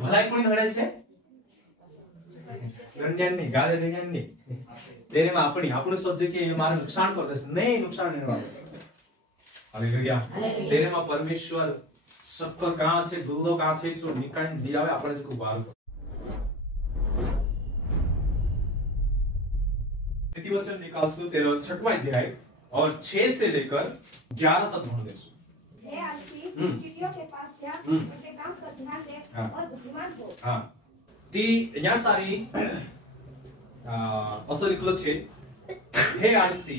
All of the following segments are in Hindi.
ભલાઈ કોની નડે છે? રંજનની, ગાળે રંજનની. તેરેમાં આપણું શબ્દ કે એ મારે નુકસાન કરી દેશે. નહીં, નુકસાન નહીં આવે. હાલેલુયા. તેરેમાં પરમેશ્વર શક્કર કાં છે, દૂધો કાં છે, જો નીકળી દી આવે આપણે જ ખૂબ સારું. नीति वचन निकालसु तेरा 6वां अध्याय और 6 से लेकर 11 तक पढ़ देसु. हे आलसी, चिड़ियों के पास जा, उनके काम पर ध्यान दे और बुद्धिमान हो. हां. ती या सारी असं लिखलं छे. हे आलसी,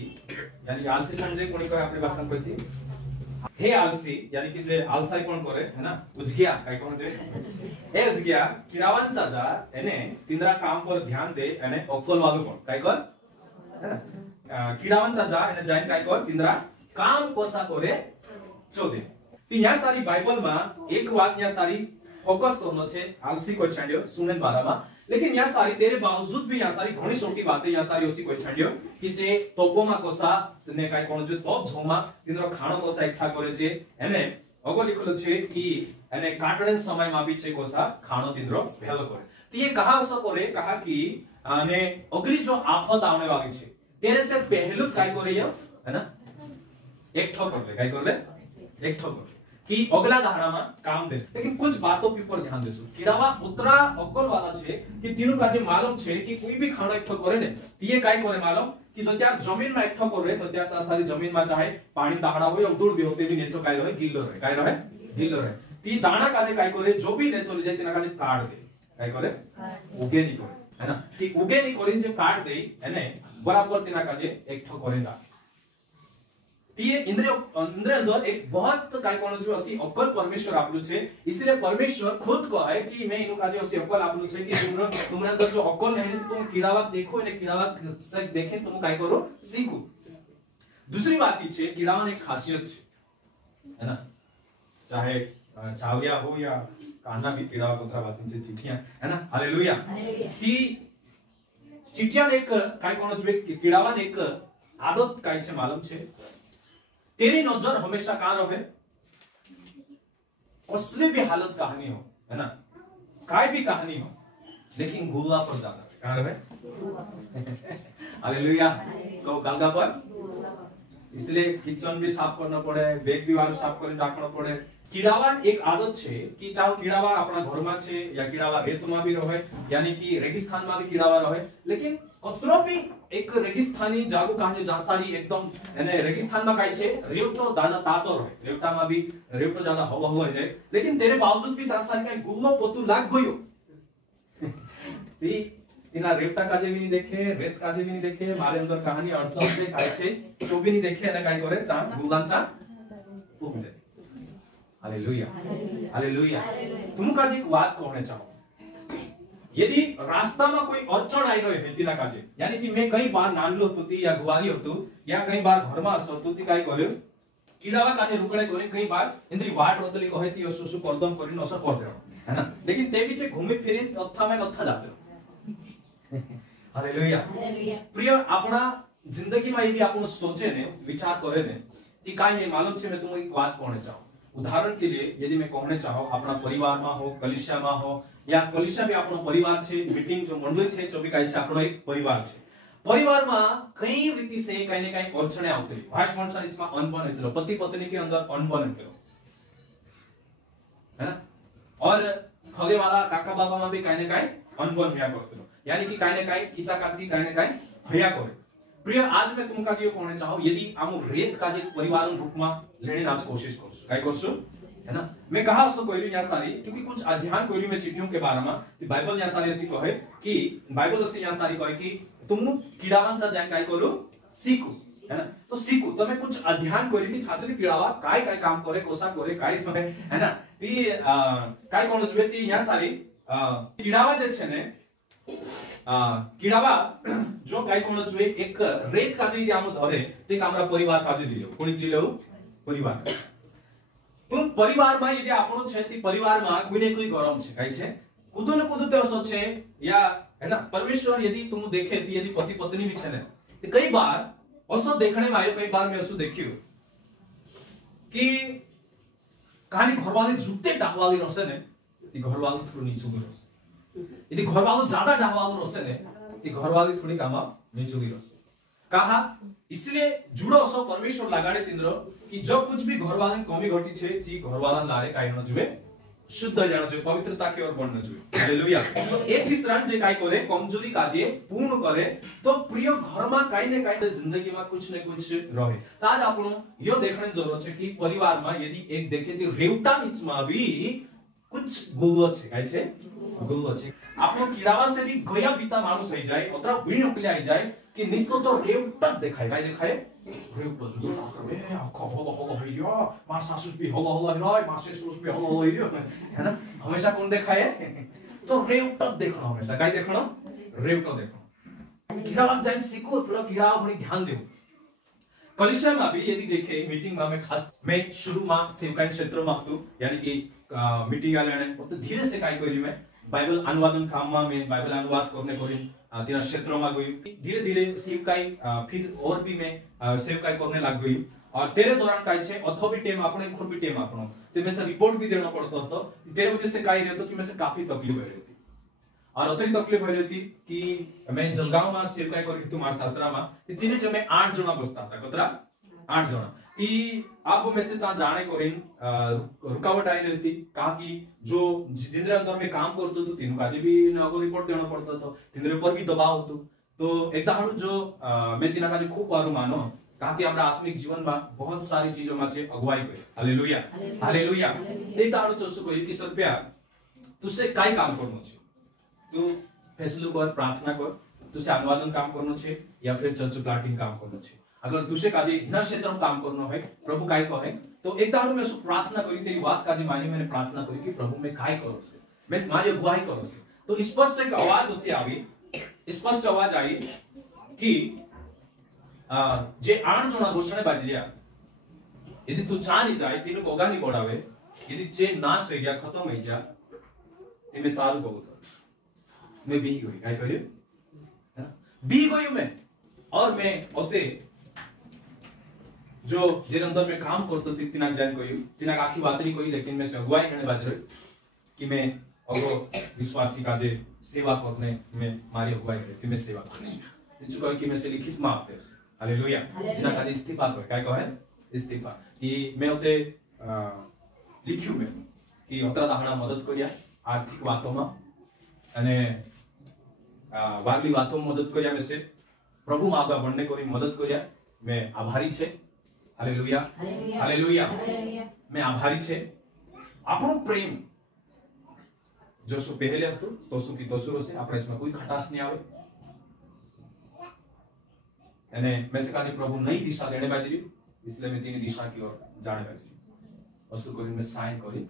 यानी आलसी समजे कोणी काय आपली भाषा कळती. हे आलसी यानी की जे आलसाई कोण करे है ना, उजग्या काय कोण जे हे उजग्या किडावांचा जा એને तिंद्रा काम पर ध्यान दे અને અક્કલવાળું કોણ काय कर किडावांचा जा અને જાઈને काय कर तिंद्रा काम कोसा करे चोदे. ती या सारी बाइबल માં એક વાત या सारी फोकस करनो छे आलसी को छांड्यो सुनेन बारामा. लेकिन या सारी तेरे बावजूद भी या सारी घणी छोटी बातें या सारी ओसी को छांड्यो कि जे तोपोमा कोसा ने काय कोण जो तोप झोमा तिंद्रो खाणो कोसा एकठा करे छे એને अगो लिखलो छे कि એને काटड़न समय માં भी छे कोसा खाणो तिंद्रो भेलो करे. तो ये कहा असो करे कहा कि અને अगली जो आफत आने वाली छे तेरे से पहलू काय करे है ना एकठो कर ले. काय कर ले? एकठो कर कि अगला धारामा काम दे. लेकिन कुछ बातों पर ध्यान देसु. कीड़ावा उतरा अक्कल वाला छे कि तीनों का जे मालूम छे कि कोई भी खाणो एकठो करे ने ये काय करे मालूम कि जो त्यार जमीन में एकठो करे तो त्यार सारी जमीन में चाहे पानी दाहड़ा होय उदूर दे होते भी नेचो काय रहे गिल्लो रहे. काय रहे? गिल्लो रहे. ती दाणा काजे काय करे जो भी नेचो ले जाय तेना काजे काढ दे. काय करे? उगे नहीं करे है ना. कि उगे नहीं करीन जे काढ दे એને बराबर तेना काजे एकठो करेगा. ये इंद्रिय अंदर एक बहुत काय कोण जो असी अक्कल परमेश्वर आपलू छे. इसलिए परमेश्वर खुद कहे कि मैं इनु काजे असी अक्कल आपलू छे कि तुमने अंदर जो अक्कल नहीं तुम कीड़ावा देखो ने कीड़ावा से देखे तुम काय करो सीखो. दूसरी बात ई छे कीड़ावा ने एक खासियत छे है ना. चाहे चावरिया हो या काना भी कीड़ावा कोतरा बाती छे चीटियां है ना. हालेलुया. ती चीटियां ने एक काय कोण जो कीड़ावा ने एक आदत काय छे मालूम छे. तेरी नजर हमेशा कहां रहे कसली भी हालत कहानी हो है ना काय भी कहानी हो लेकिन गुल्ला पर जाता है. कहां रहे? हालेलुया. कहो गलगा पर. इसलिए किचन भी साफ करना पड़े बेग भी वाले साफ करने રાખણો પડે. कीड़ावा एक आदत छे कि चाहे कीड़ावा अपना घर में छे या कीड़ावा रेत में भी रहे यानी कि रेगिस्तान में भी कीड़ावा रहे. लेकिन कचरो भी एक रेगिस्तानी जागो कहानी जहां सारी एकदम यानी रेगिस्तान में काय छे रेवटो दादा तातो रहे. रेवटा में भी रेवटो ज्यादा हवा हुआ है लेकिन तेरे बावजूद भी जहां सारी काय गुल्लो पोतू लाग गयो. ती इना रेवटा काजे भी नहीं देखे रेत काजे भी नहीं देखे मारे अंदर कहानी अड़चन से काय छे तो भी नहीं देखे અને काय करे चा गुल्लांचा उग जाए. हालेलुया. हालेलुया. तुम काजे एक बात कहने चाहो. यदि रास्ता में कोई अड़चण आई रही है तीना काजे यानी कि मैं कई बार नानलो होती या गुवारी होतो या कई बार घर में असो तो ती काय कर्यो कीड़ावा काजे रुकड़े करे कई बार इंद्री वाट रोतली कहे ती सुसु करदम करीने असर कर देनो है ना. लेकिन ते बीचे घूमी फिरीन अथा में नथा जातो. हालेलुया. प्रिय आपना जिंदगी में ये भी आपण सोचे ने विचार करे ने ती काय ये मालूम छे. मैं तुमको एक बात कहने चाहूं. उदाहरण के लिए यदि मैं कहने चाहो अपना परिवार में हो कलिसिया में हो या कलिसिया भी आपनो परिवार छे मीटिंग जो मंडली छे जो भी काय छे आपनो एक परिवार छे. परिवार में कई रीति से कई ने कई अड़चणे आवती रही. भाई माणसा इसमें अनबन हेतलो पति पत्नी के अंदर अनबन हेतलो है ना. और खगे वाला काका बाबा में भी कई ने कई अनबन होया करतो यानी कि कई ने कई कीचाकाची कई ने कई होया करे. प्रिय आज मैं तुमका जो कहने चाहो यदि आमु रेत का जे परिवार रूप में लेने आज कोशिश करसु काय करसु है ना. मैं कहा उसको कोई या सारी क्योंकि कुछ अध्ययन कोई में चिट्ठियों के बारे में बाइबल या सारी ऐसी कहे कि बाइबल से या सारी कहे कि तुम कीड़ावांचा जाय काय करू सीखो है ना. तो सीखो તમે कुछ अध्ययन कोरी छाछली कीड़ावा काय काय काम करे कोसा करे काय है ना. ती काय कोण जुवे ती या सारी कीड़ावा जे छे ने कीड़ावा जो काय कोण जुवे एक रेत काजी दी आमो धरे ते हमरा परिवार काजी दिलो कोणी दिलो परिवार. तुम परिवार में यदि आपनो छे ती परिवार में कोई ने कोई गरम छे काय छे कुदो ने कुदो ते असो छे या है ना. परमेश्वर यदि तुम देखे ती यदि पति पत्नी भी छे ने ते कई बार असो देखने में आयो कई बार मैं असो देखियो कि कहानी घरवाली जुते टाकवाली रहसे ने ती घरवाली थोड़ी नीचू गिरोस यदि घरवाली ज्यादा डावालो रोसे ने ती घरवाली थोड़ी कामा नीचू गिरोस कहा इसलिए जुड़ो असो परमेश्वर लगाड़े तिंद्रो कि जो कुछ भी घरवाली कमी घटी छे जी घरवाला लारे काई न जुए शुद्ध जाना चाहिए पवित्रता की ओर बढ़ना चाहिए हालेलुया तो एक विश्राम जे काई करे कमजोरी काजे पूर्ण करे तो प्रिय घर में काई ने काई जिंदगी में कुछ न कुछ रहे तो आज आपनो यो देखने जरूरत है कि परिवार में यदि एक देखे तो रेवटा नीच में भी कुछ गुल्लो छे काई छे गुल्लो छे आपनो कीड़ावा से भी गया बीता मानुस हो जाए अतरा वीण उकल्या आई जाए कि निस्तो तो रेवटा देखाय काई देखाय रेवटा जो ए आखो हलो हलो होइयो मा सासुस भी हलो हलो हिराय मा ससुस भी हलो हलो होइयो है ना हमेशा कौन देखाय तो रेवटा देखना हमेशा काई देखना रेवटा देखना कीड़ा लग जाए सीखो थोड़ा कीड़ा भनी ध्यान दो कलिसिया में भी यदि देखे मीटिंग में मैं खास मैं शुरू में सेवकाई क्षेत्र में हूं यानी कि मीटिंग आले ने तो धीरे से काई कोई मैं बाइबल अनुवादन काम में मैं बाइबल अनुवाद करने कोई तेरा क्षेत्रों में गई धीरे-धीरे सेवकाई फिर और भी मैं सेवकाई करने लग गई और तेरे दौरान काई छे अथोबी टेम आपने खुद भी टेम आपनो तो मैं से रिपोर्ट भी देना पड़ता था तेरे वजह से काई रहतो कि मैं से काफी तकलीफ हो रही थी और अतरी तकलीफ हो रही थी कि मैं जलगांव में सेवकाई करी थी मार सासरा में तीने जो मैं 8 जना बसता था कतरा 8 जना ती अब में से जाने को रुकावट आई रही थी कहा कि जो जिंदरे अंदर में काम करतो तो तीनों काजे भी नागो रिपोर्ट देना पड़ता था तिंद्रे पर भी दबाव होतो तो एकदा हणु जो मैं तिना काजे खूब वारू मानो कहा कि हमरा आत्मिक जीवन में बहुत सारी चीजों में छे अगुवाई करे हालेलुया हालेलुया एकदा हणु चोसु कोई कि सरप्या तुसे काई काम करनो छे तू फैसलो कर प्रार्थना कर तुसे अनुवादन काम करनो छे या फिर चर्च प्लांटिंग काम करनो छे अगर तुसे काजे हिना क्षेत्र में काम करनो है प्रभु काय कहे तो एक दाड़ो में सु प्रार्थना करी तेरी बात काजे मानी मैंने प्रार्थना करी कि प्रभु मैं काय करो से मैं मारी अगुवाई करो से तो स्पष्ट एक आवाज उसे आवी स्पष्ट आवाज आई कि जे 8 जना घोषणा बाजरिया यदि तू चानी जाए तीन गोगा नहीं बढ़ावे यदि जे नाश हो गया खत्म हो जा ते मैं तारू को मैं भी गई काय करियो भी गई मैं और मैं ओते जो जिन अंदर में काम करतो थी तिना जान कोई तिना आखी बात नहीं कोई लेकिन मैं से अगुवाई करने बाज रही कि मैं अगो विश्वासी का जे सेवा करने में मारी अगुवाई करती मैं सेवा करती जो कि मैं से लिखित में आपते हालेलुया जिना का इस्तीफा कर काय कहे इस्तीफा कि मैं ओते लिख्यू में कि अतरा दाहना मदद करिया आर्थिक बातों में अने वागली बातों में मदद करिया में से प्रभु मागा बनने को मदद करिया मैं आभारी छे हालेलुया हालेलुया मैं आभारी छे આપણો પ્રેમ जो सु पहले હતો तो सु की तोसुरो से આપણે इसमें कोई खटास नहीं आवे यानी मैं से काजी प्रभु नई दिशा देने बाजरी इसलिए मैं तीन दिशा की ओर जाने बाजरी असु को मैं साइन करी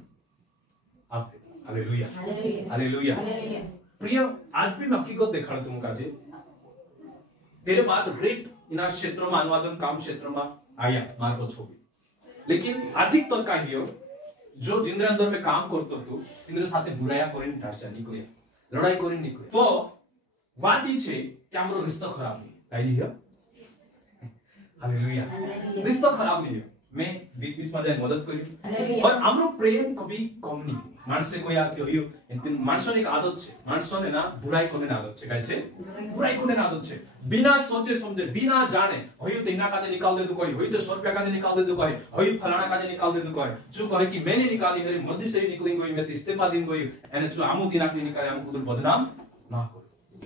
आप हालेलुया हालेलुया प्रिय आज भी मैं हकीकत देखाड़ तुम काजे तेरे बाद ग्रेट इन क्षेत्रों में अनुवादन काम क्षेत्र में आया मार्को छोबी लेकिन अधिकतर का ही जो जिंद्र अंदर में काम करतो तो इंद्र साथे बुराया करेन ठाशा नहीं करे लड़ाई करेन नहीं करे तो बात ही छे कि हमरो रिश्ता खराब नहीं काई लिया हालेलुया रिश्ता खराब नहीं मैं बीच-बीच में जाए मदद करी और हमरो प्रेम कभी कम नहीं मानसे कोई आके होयो इंतिन मानसों एक आदत छे मानसों ने ना बुराई करने ना आदत छे काई छे बुराई करने ना आदत छे बिना सोचे समझे बिना जाने होयो तेना काजे निकाल दे तो कोई होयो तो 100 रुपया काजे निकाल दे तो कोई होयो फलाना काजे निकाल दे तो कोई जो कहे कि मैंने निकाली मेरी मर्जी से निकली कोई में से इस्तीफा दिन कोई एने जो आमु दिना के निकाले हम खुद बदनाम ना करो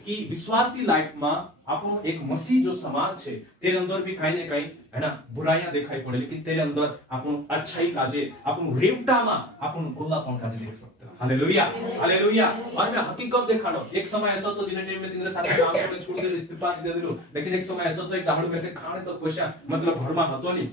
कि विश्वासी लाइफ में आपनो एक मसीह जो समाज छे तेरे अंदर भी कहीं न कहीं है ना बुराइयां दिखाई पड़े लेकिन तेरे अंदर आपनो अच्छाई काजे आपनो रेवटा में आपनो गोलापन काजे देख सकते हो हालेलुया हालेलुया और मैं हकीकत देखाड़ो एक समय ऐसा तो जिने टाइम में तिंद्रे साथे काम करने छोड़ दे इस्तीफा दे दिलो लेकिन एक समय ऐसा तो एक दाहड़ में से खाने तो पैसा मतलब घर में हतो नहीं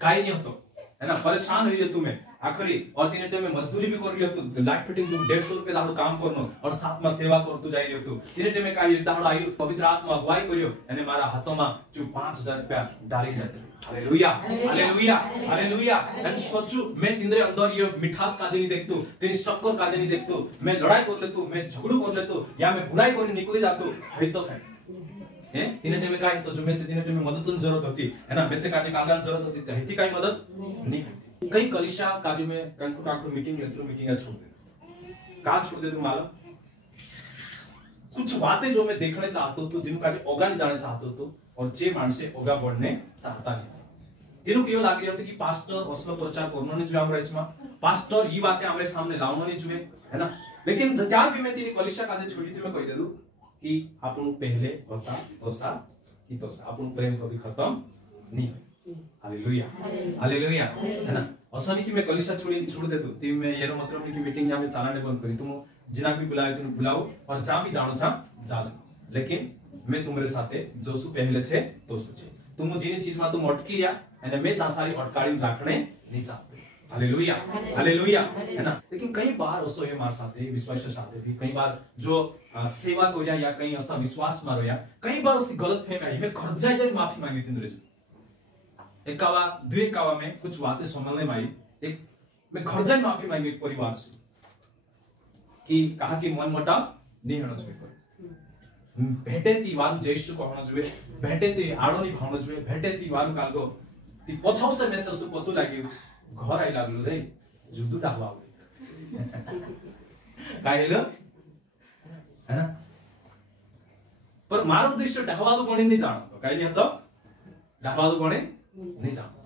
काई नहीं हतो है ना परेशान हुई तुम्हें आखिरी और तीन टाइम में मजदूरी भी कर लियो तो लाइट फिटिंग तुम 150 रुपए दाहड़ काम करनो और साथ में सेवा कर तू जाई लियो तू तीन टाइम में काई दाहड़ आयु पवित्र आत्मा अगुवाई करियो अने मारा हाथों में जो 5000 रुपया डाली जाते हालेलुया हालेलुया हालेलुया एंड सोचू मैं तिंद्रे अंदर ये मिठास काजे नहीं देखतो तेरी शक्कर काजे नहीं देखतो मैं लड़ाई कर लेतो मैं झगड़ू कर लेतो या मैं बुराई करने निकली जातो है तो है तीन टाइम में काई तो जो मैं से तीन टाइम में मदद की जरूरत होती है ना मैं से काजे कागज जरूरत होती है काई मदद नहीं कई कलिशा काजे में कंकु काकु मीटिंग लेथरो मीटिंग छोड़ दे कहा छोड़ दे तू मालूम? कुछ बातें जो मैं देखने चाहता हूँ, जिनको ओगा नहीं जाने चाहता हूँ, और जे मानसे ओगा बढ़ने चाहता नहीं। तेनु क्यों लाग रही होती कि पास्टर असलो प्रचार करनो नहीं जुए हमरे इसमें, पास्टर ये बातें हमारे सामने लावनो नहीं जुए, है ना? लेकिन त्याग भी मैं तेरी कलिशा काजे छोड़ी थी, मैं कह दे दूं कि आपनु पहले होता तोसा कि तोसा आपनु प्रेम कभी खत्म नहीं। हालेलुया, हालेलुया, है ना? असं नहीं कि मैं कलिशा छोड़ दे तू, ती मैं ये मतलब नहीं कि मीटिंग यहाँ में चालाने बंद करी, तुम जिना भी बुलाए तुम बुलाओ और जहाँ भी जानो जा, लेकिन मैं तुम्हारे साथे जोसु पहले छे तोसु छे। तुम जिन चीज में तुम अटकी रहा અને मैं सारी अटकाड़ी रखने नहीं चाहते। हालेलुया, हालेलुया, है ना? लेकिन कई बार उसो ये मार साथे विश्वास साथे भी कई बार जो सेवा को या कहीं ऐसा विश्वास मारो या कई बार उसकी गलत फहमी आई, मैं घर जाए माफी मांगी थी अंदर। एक कावा द्वे कावा में कुछ बातें संभलने में आई, एक मैं घर जाए माफी मांगी एक परिवार से कि कहा कि मन मोटा नहीं होना चाहिए, भेटे ती वारु जयसु कहना चाहिए, भेटे ती आड़ो नहीं भावना चाहिए, भेटे ती वारु कालको ती पछाउ से मैं ससु पतु लाग्यो घर आई लाग्यो रे जुदु डाहवा काहेलो, है ना? पर मारो उद्देश्य डाहवालु बने नहीं जानो, काहे नहीं तो डाहवालु बने नहीं जानो।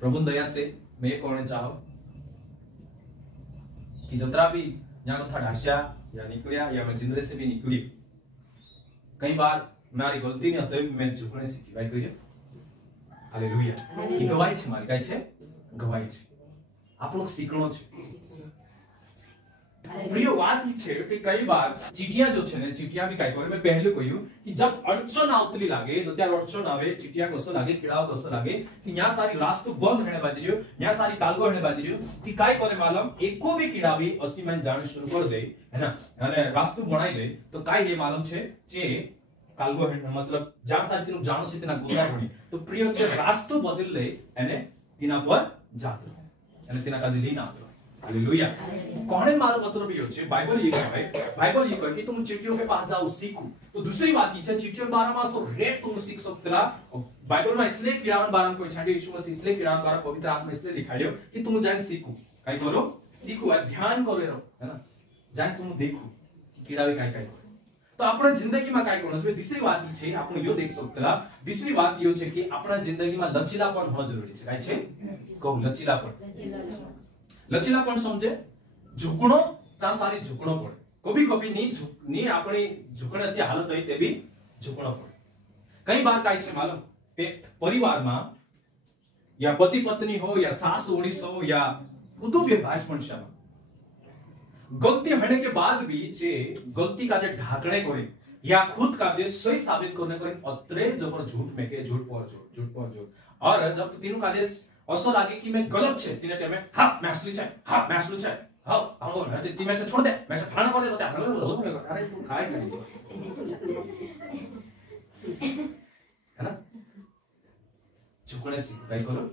प्रभु दया से मैं कहना चाहो कि जतरा भी यहाँ था ढास्या या निकलिया या मैं जिंदगी से भी निकली, कई बार मारी गलती नहीं होती, मैं झुकने सीखी भाई कहिए। हालेलुया, ये गवाही छे मारी, काई छे गवाही छे, आप लोग सीखनो छे। प्रिय बात ये छे कि कई बार चिठिया जो छे ने चिठिया भी काई करे, मैं पहले कहूं कि जब अड़चन आवतली लागे तो त्यार अड़चन आवे चिठिया कसो लागे किड़ाव कसो लागे कि यहाँ सारी रास्तु बंद रहने बाजी जो, यहाँ सारी कालगो रहने बाजी जो, ती काई करे मालूम एको भी किड़ावी असी मन जाने शुरू कर दे, है ना? अने रास्तु बनाई दे तो काई ये मालूम छे जे कालगो है मतलब जहाँ सारी तीनु जानो से तिना गुजार बनी तो प्रिय छे रास्तु बदल ले एने तिना पर जातो, एने तिना काजे लीन आतो। हालेलुया, कहने मारो मतलब ये होचे बाइबल ये कहे, बाइबल ये कहे कि तुम चिट्ठियों के पास जाओ सीखो। तो दूसरी बात ये छे चिट्ठियों के बारे में सो रेट तुम सीख सकतेला। बाइबल में इसलिए किरावन बारे में कोई छांडी यीशु मसीह इसलिए किरावन बारे पवित्र आत्मा इसलिए दिखायो कि तुम जान सीखो, काई करो सीखो, ध्यान करो रो, है ना? जान तुम देखो कि किड़ावे काई काई तो अपना जिंदगी में काय करना चाहिए। तीसरी बात ये छे आपण यो देख सकतेला, तीसरी बात यो छे कि अपना जिंदगी में लचीलापन होना जरूरी छे। काय छे कहू लचीलापन, लचीलापन समझे झुकणो चा सारी झुकणो पड़े, कभी कभी नहीं अपनी झुकने से हालत होई ते भी झुकणो पड़े। कई बार काय छे मालूम परिवार में या पति पत्नी हो या सास ओडिस हो या कुटुंब भाई मनुष्य गलती होने के बाद भी जे गलती का जे ढाकने करे या खुद का जे सही साबित करने करे अत्रे जबर झूठ में के झूठ पर झूठ और जब तीनों का जे असो लागे कि मैं गलत छे तीने टाइम में हां मैं असली छे, हां मैं असली छे, हां हमो ती में से छोड़ दे, मैं से फाना कर दे तो अरे तू खाए नहीं है ना? झुकने से काय करो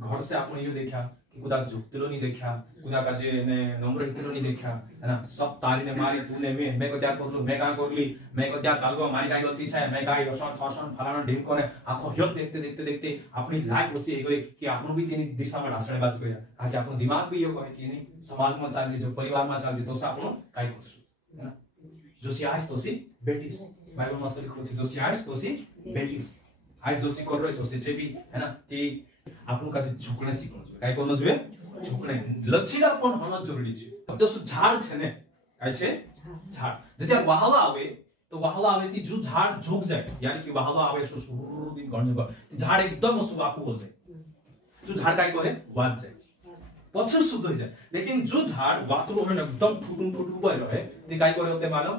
घर से आपने यो देखा कि कुदा झुकतेलो नहीं देखा, कुदा का जे ने नम्र हितेलो नहीं देखा, है ना? सब तारी ने मारी तूने मैं को त्या करलू, मैं का करली, मैं को त्या कालगो मारी काय गलती छे, मैं काय रसन थसन फलाना ढीम कोने आखो ह्योत देखते अपनी लाइफ ओसी हे गई कि आपनो भी तेनी दिशा में ढासणे बाज गया। कारण कि आपनो दिमाग भी यो कहे कि नहीं समाज में चालली जो परिवार में चालली तो आपनो काय करसु, है ना? जोसी आज तोसी बेटीस बाइबल में असली खोजी जोसी आज तोसी बेटीस आज जोसी कर रहे तोसी जे भी, है ना? ती आपनु का झुकने सीखनो छे, काय करनो छे झुकने लचीलापन होना जरूरी छे। तो झाड़ छे ने काय छे झाड़ जत्या वाहवा आवे तो वाहवा आवे ती जो झाड़ झुक जाए यानी कि वाहवा आवे सो सुरु दिन गण्य कर झाड़ एकदम सुवाकू हो जाए, जो झाड़ काय करे वाज जाए पछि शुद्ध हो जाए। लेकिन जो झाड़ वातुलो ने एकदम ठुटू भइ रहे ती काय करे होते मानो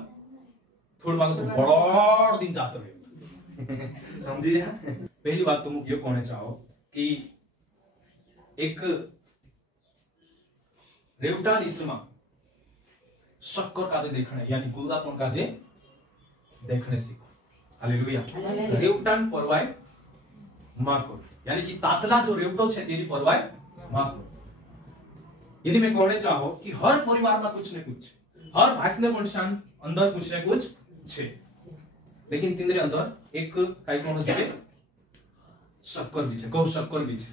थोड़ मानो तो बड़ दिन जात रहे समझिए। पहली बात तुम यो कहने चाहो कि एक रेवटा नीचमा शक्कर काजे देखने यानी गुलापन काजे देखने सीखो। हालेलुया, रेवटान परवाय माको यानी कि तातला जो रेवटो छे तेरी परवाय माको। यदि मैं कहने चाहो कि हर परिवार में कुछ न कुछ हर भाषण मनुष्यन अंदर कुछ न कुछ छे, लेकिन तिंद्रे अंदर एक काय कहनो छे शक्कर भी छे, कहू शक्कर भी छे।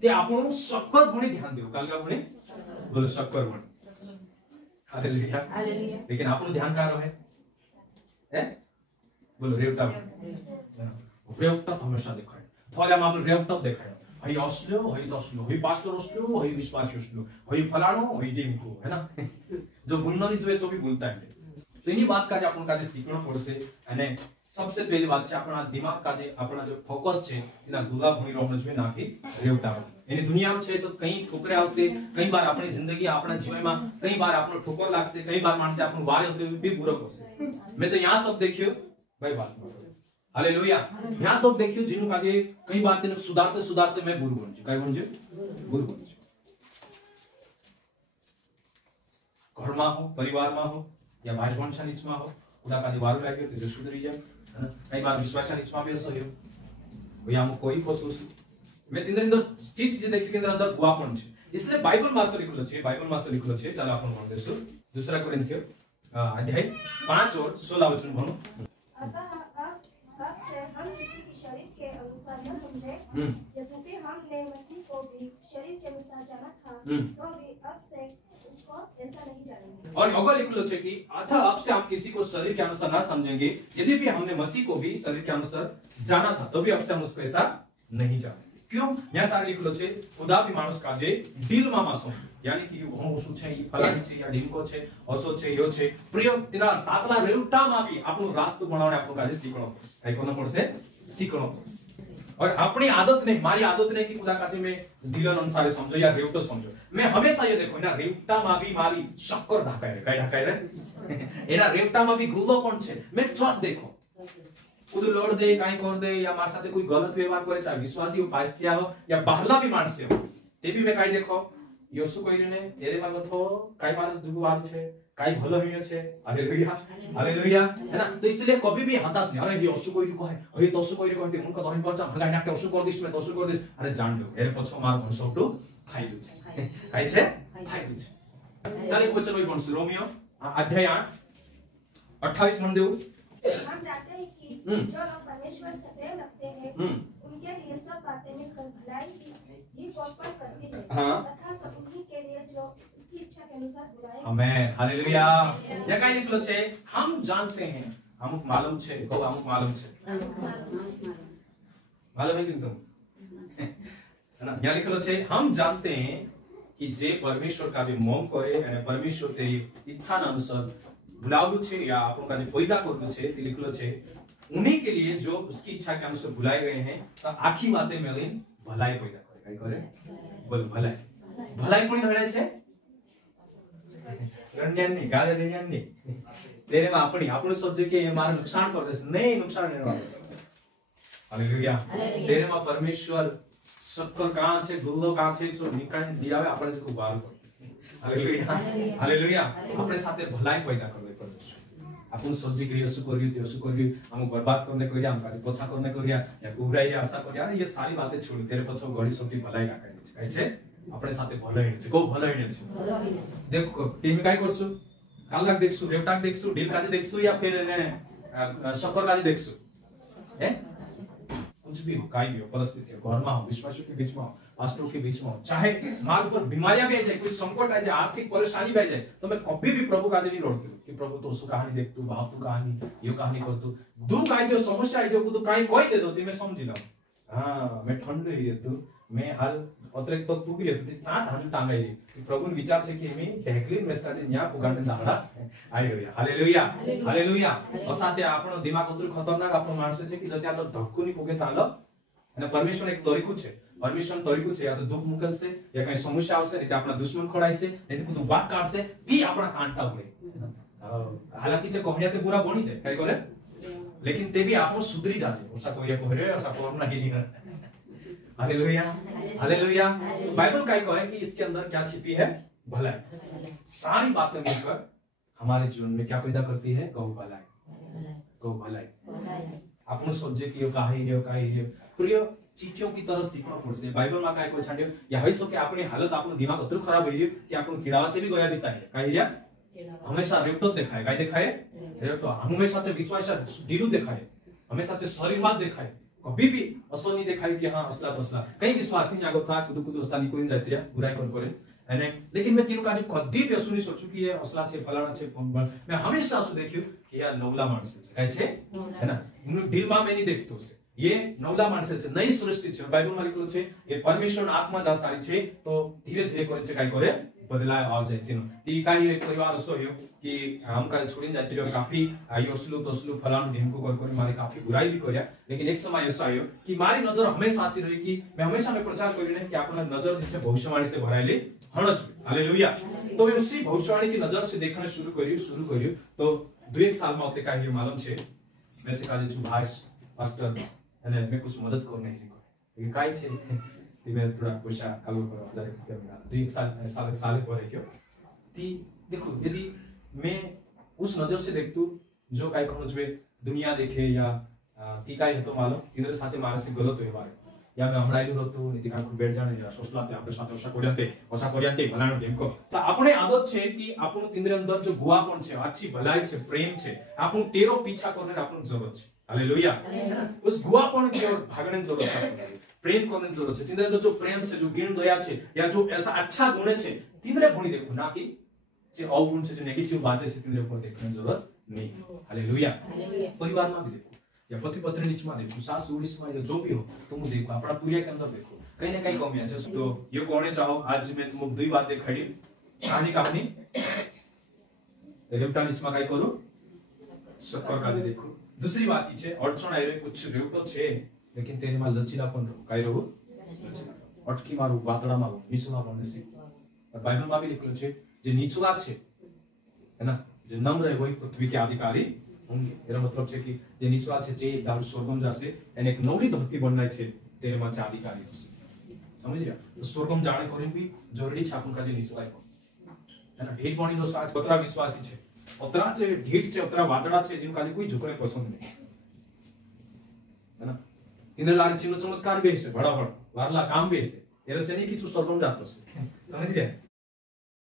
તે આપણું શક્કર ભણી ध्यान દેવું કાલકા ભણી બોલો શક્કર ભણી હાલેલુયા लेकिन આપણું ध्यान કहाँ रहे हैं बोलो रेवटा रेवटा हमेशा दिखाए फले हम रेवटा दिखाए हई असलो हई तसलो हई पास्टर असलो हई विश्वासी असलो हई फलाणो हई ढीमको है ना जो बुननी जो है सो भी बोलता है तो इन्हीं बात का अपन का सीखना पड़से અને सबसे पहली बात છે આપણા દિમાગ का જે આપણા जो फोकस છે એના ગુલા ભણી રોમણ જોઈએ ના કે રેવટા એની દુનિયામાં છે તો કઈ ઠોકરે આવશે કઈ બાર આપણી જિંદગી આપણા જીવનમાં કઈ બાર આપણો ઠોકર લાગશે કઈ બાર માણસે આપણું વાળ હોતે भी बुरा करશે मैं तो यहां तक देखियो भाई बात हालेलुया यहां तक देखियो जिनु का जे कई बार तेने सुधारते सुधारते मैं बुरु बन છું કઈ બન છું बुरु बन છું ઘરમાં હો પરિવારમાં હો या भाई बहन सानिचमा हो उदा का वारू लाग्यो तो सुधरी जाए कई बार विश्वास सानिचमा बेसो हो भई हम कोई फसोस मैं तिंदर अंदर चीज जे देखी के अंदर गुआपन छे इसलिए बाइबल में लिखलो छे चलो अपन भण देसु दूसरा कोरिन्थियो अध्याय 5 और 16 वचन भणो अतः अब से हम किसी की शरीर के अनुसार न समझे यद्यपि हमने मसीह को भी शरीर के अनुसार जाना था तो भी अब से उसको ऐसा नहीं जानेंगे और अगर लिखलो छे कि अतः अब से हम किसी को शरीर के अनुसार ना समझेंगे यदि भी हमने मसीह को भी शरीर के अनुसार जाना था तो भी अब से हम उसको ऐसा नहीं जानेंगे क्यों यहाँ सारे लिखलो छे खुदा भी मानुष का जे दिल में मासो यानी कि હું શું છે ઈ ફલાણી છે યા ડીમકો છે ઓસો છે યો છે પ્રિય તેના તાતલા રેવટામાં બી આપણું રાસ્તો બનાવને આપણું કાજે શીખણો પડશે કઈ કોનો પડશે શીખણો પડશે और अपनी आदत नहीं मारी आदत नहीं कि खुदा काजे में दिलन अनुसार समझो या रेवटो समझो मैं हमेशा ये देखो ना रेवटा में भी मारी शक्कर ढाकाय रे कई ढाकाय रे एना रेवटा में भी गुल्लो पण छे मैं चोट देखो खुद लोड दे काई कर दे या मार साथे कोई गलत व्यवहार करे चाहे विश्वासी हो पास्टिया हो या बाहला भी मानस हो ते भी मैं काई देखो योसु कोइने तेरे मागत हो काई मानस दुगवार छे काई भलो हियो छे हालेलुया है ना तो इसलिए कभी भी हताश नहीं अरे योसु कोइ कहे ओय तोसु कोइ कहते मुन का दहिन पचा हगा नाटे ओसु कर दिस मैं तोसु कर दिस अरे जान दो एरे पछो मार मन सबटु खाइ दु छे खाइ छे खाइ दु छे चले क्वेश्चन ओइ बनस रोमियो अध्याय 8 28 मन देउ हम जानते हैं कि जो लोग परमेश्वर से प्रेम रखते हैं उनके लिए सब बातें मिलकर भलाई ही कोपन करती है तथा उन्हीं के लिए जो उसकी इच्छा के अनुसार बुलाए आमेन हालेलुया या काई लिखलो छे हम जानते हैं अमुक मालूम छे को अमुक मालूम छे मालूम है कि तुम है ना या लिखलो छे हम जानते हैं कि जे परमेश्वर का जो मोह करे અને પરમેશ્વર તેરી ઈચ્છાના અનુસાર बुलावलु छे या आपन का जे पैदा करलु छे ते लिखलो छे उन्हीं के लिए जो उसकी इच्छा के अनुसार बुलाए गए हैं तो आखी बातें मिलीन भलाई पैदा करे काई करे बोल भलाई भलाई कोनी हणे छे रण्यनी गाले देन्यानी तेरे में अपनी આપણું સમજે કે એ મારું નુકસાન कर देस नहीं नुकसान नहीं वाला हालेलुया तेरे में परमेश्वर शक्कर कहां छे गुल्लो कहां छे जो निकाल दियावे આપણે खूब बार हालेलुया हालेलुया अपने साथे भलाई पैदा करवे परमेश्वर अपन समझी के यसु करियो हम बर्बाद करने को हम काली पोछा करने को या गुराई आशा कर यार ये सारी बातें छोड़ तेरे पछो घड़ी सबटी भलाई का करी छै छै अपने साथे भलाई छै को भलाई छै देखो टीम काय करछु कालक देखसु रेवटाक देखसु डील काजे देखसु या फिर शक्कर काजे देखसु हैं कुछ भी हो काई भी हो परिस्थिति घर में हो विश्वासियों के बीच में हो पास्टरों के बीच में हो चाहे मार्ग पर बीमारियां भी आ जाए कोई संकट आ जाए आर्थिक परेशानी भी आ जाए तो मैं कभी भी प्रभु का नहीं लौटती हूँ कि प्रभु तो उसको कहानी देख तू बाप तू कहानी यो कहानी कर तू दुख आई जो समस्या आई जो तू कहीं कोई दे दो मैं समझी लूं हाँ मैं ठंड ही रहती मैं हाल अतिरिक्त तो तू भी रहती चाट हाल टांगाई प्रभु ने विचार छे कि मैं ढेकलीन मेस्टा जे न्या पुगाने दाड़ा हालेलुया हालेलुया हालेलुया असाते આપણો દિમાગ ઉતરી ખતરનાક આપણો માણસ છે કે જતે આલો ધક્કો ની પોકે તાલો અને પરમેશ્વર એક તરીકો છે परमेश्वर तरीको छे या तो दुख मुकल से या कहीं समस्या आवશે नहीं तो अपना दुश्मन खोड़ाई से नहीं तो कुछ बात काट से भी अपना कांटा उड़े हालांकि जे कहनिया ते बुरा बनी जाए कई करे लेकिन ते भी आपो सुधरी जाते ओसा कोई को रे ओसा को नहीं जी हालेलुया हालेलुया बाइबल काय कहे कि इसके अंदर क्या छिपी है भलाई सारी बातें मिलकर हमारे जीवन में क्या पैदा करती है गौ भलाई आपनो समझे कि यो काहे प्रिय चिट्ठियों की तरह सीखना पड़से बाइबल में काय को छाड्यो या हई सके अपनी हालत आपनो दिमाग अतरो खराब होई कि आपनो कीड़ा से भी गया देता है काय या हमेशा रेवटो दिखाए काय दिखाए रेवटो हमेशा से विश्वास ढीलू दिखाए हमेशा से शरीरवाद दिखाए कभी भी असो नहीं दिखाई कि हाँ हौसला हौसला कहीं विश्वासी नहीं आगो था कुदु हौसला नहीं कोई जाती बुराई कौन करे है लेकिन मैं तीनों का जो कभी भी असो नहीं सोचू कि ये हौसला छे फलाना छे मैं हमेशा असो देखियो कि यार नवला माणस छे है ना दिल में मैं नहीं देखतो से ये नवला माणस छे नई सृष्टि छे बाइबल में लिखेलो छे ये परमेश्वर आत्मा जा सारी छे तो धीरे-धीरे कोन छे काई करे बदलाव आ जाए तीनो ती काई एक परिवार असो हो कि हम का छोड़ी जाती रहो काफी योसलु तोसलु फलान ढेमको कर मारे काफी बुराई भी करया लेकिन एक समय ऐसा आयो कि मारी नजर हमेशा आसी रही कि मैं हमेशा में प्रचार करिने कि आपन नजर जे छे भविष्यवाणी से भराइले हण छु हालेलुया तो मैं उसी भविष्यवाणी की नजर से देखना शुरू करियो तो 2-1 साल में होते का ये मालूम छे मैं से काजे छु भाई पास्टर અને मैं कुछ मदद कर नहीं लेकिन काई छे ती मैं थोड़ा पैसा कालो करो 1000 रुपया मिला 2-1 साल पर क्यों ती देखो यदि मैं उस नजर से देखतू जो काई कहनो छे दुनिया देखे या ती काई हतो मालूम तिनरे साथे मारे से गलत होय बारे या मैं हमराइलो हतो नीति का खूब बैठ जाने जरा सोचलाते આપણે સાથે ઓછા કર્યાતે ભલાણો ઢેમકો તો આપણે આદત છે કે આપણું तिनरे अंदर जो ગુવાપણ છે अच्छी ભલાઈ છે પ્રેમ છે આપણું તેરો પીછા કરને આપણું જરૂરત છે हालेलुया उस गुआपन की ओर भागने की जरूरत है प्रेम करने की जरूरत है तिंद्रे जो प्रेम छे जो गुण दया छे या जो ऐसा अच्छा गुण छे तिंद्रे भणी देखो ना कि जे अवगुण छे जो नेगेटिव बातें छे तिंद्रे पर देखने की जरूरत नहीं हालेलुया परिवार में भी देखो या पति पत्नी बीच में देखो सास उड़ीस में जो भी हो तुम देखो अपना पूरे के अंदर देखो कहीं ना कहीं कमियां छे तो ये कोने चाहो आज मैं तुमको दुई बात देखाड़ी कहानी रेवटा बीच में काई करो शक्कर काजे देखो दूसरी बात ये अड़चण आई रही कुछ रेवटो छे लेकिन तेरे में लचीलापन काई रहो अटकी मारू वातड़ा मारू नीचला बनने से और बाइबल में भी लिखेलो छे जे नीचला छे है ना जे नम्र है वही पृथ्वी के अधिकारी होंगे एरा मतलब छे कि जे नीचला छे जे दारू स्वर्गम जासे एने एक नवली धरती बननाय छे तेरे में अधिकारी होसे समझ गया तो स्वर्गम जाने करें भी जरूरी छे आपन का जे नीचला है ना ढेर पानी नो साथ पतरा विश्वासी छे उतरा छे ढीठ छे उतरा वादड़ा छे जिन काजे कोई झुकने पसंद नहीं है ना इने लागे चिन्ह चमत्कार भी है बड़ा वारला काम भी है एरा से नहीं कि स्वर्गम जातो से समझ गए